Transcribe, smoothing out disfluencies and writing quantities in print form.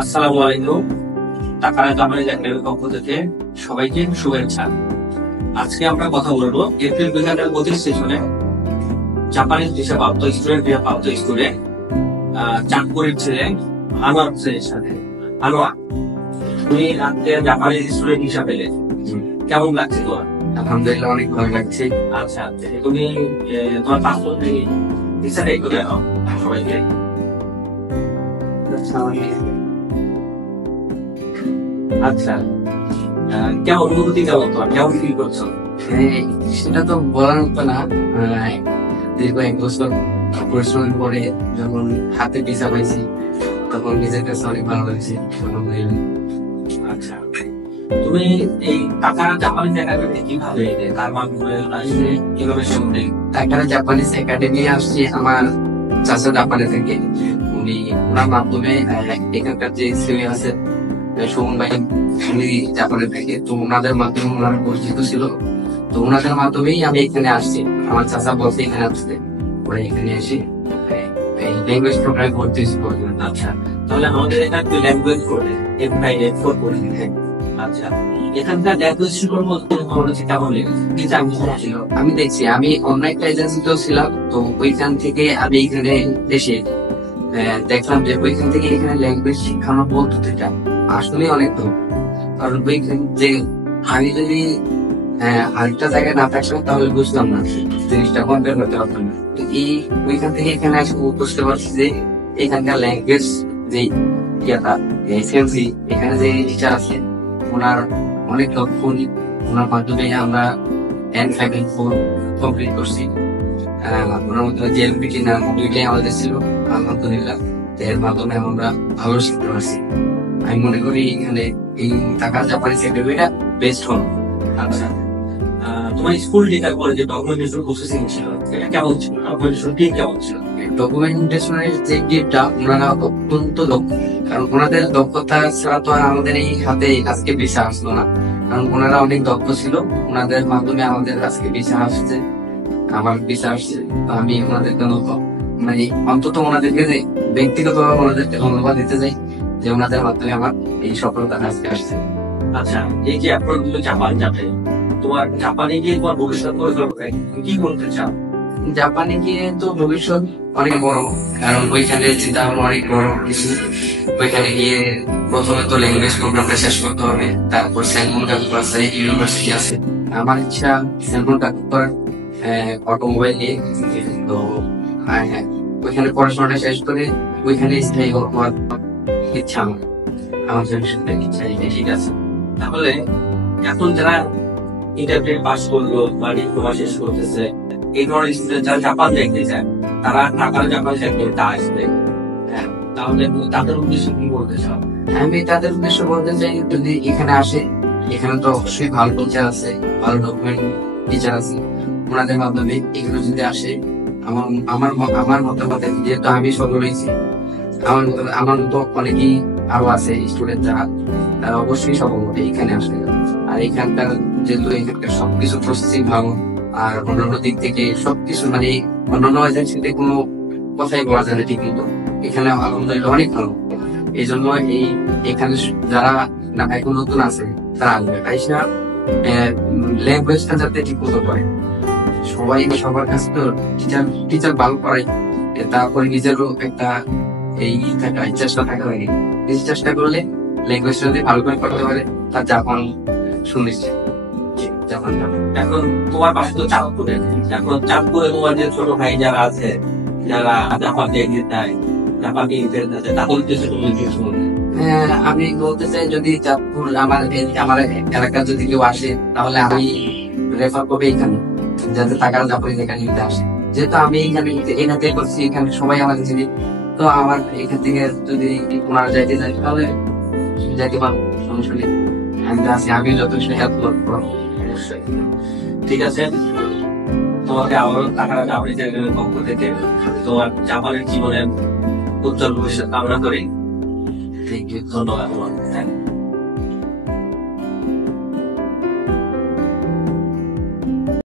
আসসালামু আলাইকুম। তাকারা জাপানি চ্যানেলের পক্ষ থেকে সবাইকে শুভেচ্ছা। আজকে আমরা কথা বলবো এপ্রিল 2025 সেশনে জাপানিজ ভিসাপ্রাপ্ত স্টুডেন্ট চাঁদপুরের ছেলে আনোয়ার হোসেনের সাথে। আনোয়ার, তুমি আজকে জাপানিজ স্টুডেন্ট ভিসা পেলে, কেমন লাগছে তোমার? আলহামদুলিল্লাহ, অনেক ভালো লাগছে। আচ্ছা, তুমি তোমার পাসপোর্ট ভিসাটা একটু দেখাও সবাইকে। আচ্ছা, কেমন অনুভূতি, কেমন তোমার, কেমন ফিল করছো? সেটা তো বলার মতো না। দীর্ঘ 1 বছর পরিশ্রমের পরে যখন হাতে ভিসা পাইছি তখন নিজের কাছে অনেক ভালো লাগছে। আচ্ছা, তুমি এই তাকারা জাপানিজ একাডেমি কিভাবে এলে, তার মাধ্যমে আসলে কিভাবে শুনলে? তাকারা জাপানিজ একাডেমি আসছে আমার চাচা জাপানে থেকে। ওনার মাধ্যমে এখানকার যে ছেলে আছে সুমন ভাই, উনি জাপানে থেকে, তো ওনাদের মাধ্যমে ওনার পরিচিত ছিল। তো ওনাদের মাধ্যমেই আমি এখানে আসছি। আমার চাচা বলছে এখানে আসতে, পরে এখানে এসে এই ল্যাঙ্গুয়েজ প্রোগ্রামে ভর্তি হয়েছি। আচ্ছা, তাহলে আমাদের এখানে ল্যাঙ্গুয়েজ করে F9 F4 করে। আচ্ছা, এখানকার ল্যাঙ্গুয়েজ শিখার মধ্যে কেমন লেগেছে? কি ছিল? আমি দেখছি, আমি অন্য একটা এজেন্সিতেও ছিলাম, তো ওইখান থেকে আমি এখানে এসে দেখলাম যে ওইখান থেকে এখানে ল্যাঙ্গুয়েজ শিখানোর পদ্ধতিটা আসলে অনেক ভালো। কারণ ওইখান যে আমি যদি আরেকটা জায়গায় না থাকতাম তাহলে বুঝতাম না, জিনিসটা কম্পেয়ার করতে পারতাম না। তো এই ওইখান থেকে এখানে এসে বুঝতে পারছি যে এখানকার ল্যাঙ্গুয়েজ যে এসএমসি, এখানে যে টিচার আছে ওনার অনেক দক্ষ। ওনার মাধ্যমে আমরা N5 N4 কমপ্লিট করছি। ওনার মধ্যে JLPT নাম দুইটাই আমাদের ছিল, আলহামদুলিল্লাহ। এর মাধ্যমে আমরা ভালো শিখতে পারছি। আমি মনে করি এখানে এই তাকারা জাপানিজ একাডেমিটা বেস্ট হল। আচ্ছা, তোমার স্কুল যেটা করে যে ডকুমেন্টেশন প্রসেসিং ছিল, এটা কেমন ছিল? ডকুমেন্টেশন টিম কেমন ছিল? ডকুমেন্টেশনের যে টিমটা, ওনারা অত্যন্ত দক্ষ। কারণ ওনাদের দক্ষতা ছাড়া তো আমাদের এই হাতে আজকে ভিসা আসলো না। কারণ ওনারা অনেক দক্ষ ছিল, ওনাদের মাধ্যমে আমাদের আজকে ভিসা আসছে, আমার ভিসা আসছে। তো আমি ওনাদেরকে মানে অন্তত ওনাদেরকে ব্যক্তিগতভাবে ওনাদেরকে ধন্যবাদ দিতে চাই যে ওনাদের মাধ্যমে আমার এই সফলতা আজকে আসছে। আচ্ছা, এই যে আপনার জাপান যাবে, তোমার জাপানে গিয়ে তোমার ভবিষ্যৎ পরিকল্পনা কি করতে চাও? জাপানে গিয়ে তো ভবিষ্যৎ অনেক বড়, কারণ ওইখানে চিন্তা ভাবনা অনেক বড় কিছু। ওইখানে গিয়ে প্রথমে তো ল্যাঙ্গুয়েজ প্রোগ্রামটা শেষ করতে হবে, তারপর সেলমন কাকুর আছে, ইউনিভার্সিটি আছে। আমার ইচ্ছা সেলমন কাকুর অটোমোবাইল নিয়ে, তো ওইখানে পড়াশোনাটা শেষ করে ওইখানে স্থায়ী হওয়ার ইচ্ছা আমার। আমার ভবিষ্যতের ইচ্ছা। ঠিক আছে, তাহলে এখন যারা ইন্টারভিউ পাস করলো বা ডিপ্লোমা শেষ করতেছে, এই ধরনের স্টুডেন্ট যারা জাপান দেখতে চায়, তারা টাকার জাপান সেক্টরটা আসবে, তাহলে তাদের উদ্দেশ্যে কি বলতে চাও? আমি তাদের উদ্দেশ্যে বলতে চাই, যদি এখানে আসে, এখানে তো অবশ্যই ভালো টিচার আছে, ভালো ডকুমেন্ট টিচার আছে। ওনাদের মাধ্যমে এখানে যদি আসে, আমার মতামতে, যেহেতু আমি সফল হয়েছি, আমার মতো অনেকেই আরো আছে স্টুডেন্ট যারা, তারা অবশ্যই সফল হবে এখানে আসলে। আর এখানকার যেহেতু এখানকার সবকিছু প্রসেসিং ভালো, আর অন্যান্য দিক থেকে সবকিছু, মানে অন্যান্য এজেন্সিতে কোনো কথাই বলা যায় না ঠিক মতো, এখানে আলহামদুলিল্লাহ অনেক ভালো। এই জন্য এখানে যারা না এখন নতুন আছে তারা আসবে, তাইসা ল্যাঙ্গুয়েজটা যাতে ঠিক মতো করে। সবাই সবার কাছে তো টিচার ভালো পড়ায়, তারপরে নিজেরও একটা এই চেষ্টা থাকা লাগে। এই চেষ্টা করলে ল্যাঙ্গুয়েজটা যদি ভালো করে পড়তে পারে, তার জাপান সুনিশ্চিত। জাপান এখন তোমার পাশে তো চাঁদপুরে, এখন চাঁদপুরে তোমার যে ছোট ভাই যারা আছে, যারা জাপান যেতে চায়, জাপান যেতে চায়, তাদের উদ্দেশ্যে তুমি কিছু বলবে? আমি বলতে চাই, যদি চাঁদপুর আমার এলাকা যদি কেউ আসে, তাহলে আমি রেফার করবো এখানে, যাতে তাকারা জাপানিজ একাডেমিতে আসে। যেহেতু আমি এখানে করছি, এখানে সবাই আমাকে চিনি, তো আমার এখান থেকে যদি ওনারা যাইতে চাই তাহলে যাইতে পারবো, সমস্যা নেই। আমি আছি, আমি যথেষ্ট হেল্প করবো। অবশ্যই। ঠিক আছে, তোমাকে আবারও তাকারা জাপানিজ একাডেমির পক্ষ থেকে তোমার জাপানের জীবনের উজ্জ্বল ভবিষ্যৎ কামনা করি। থ্যাংক ইউ, ধন্যবাদ।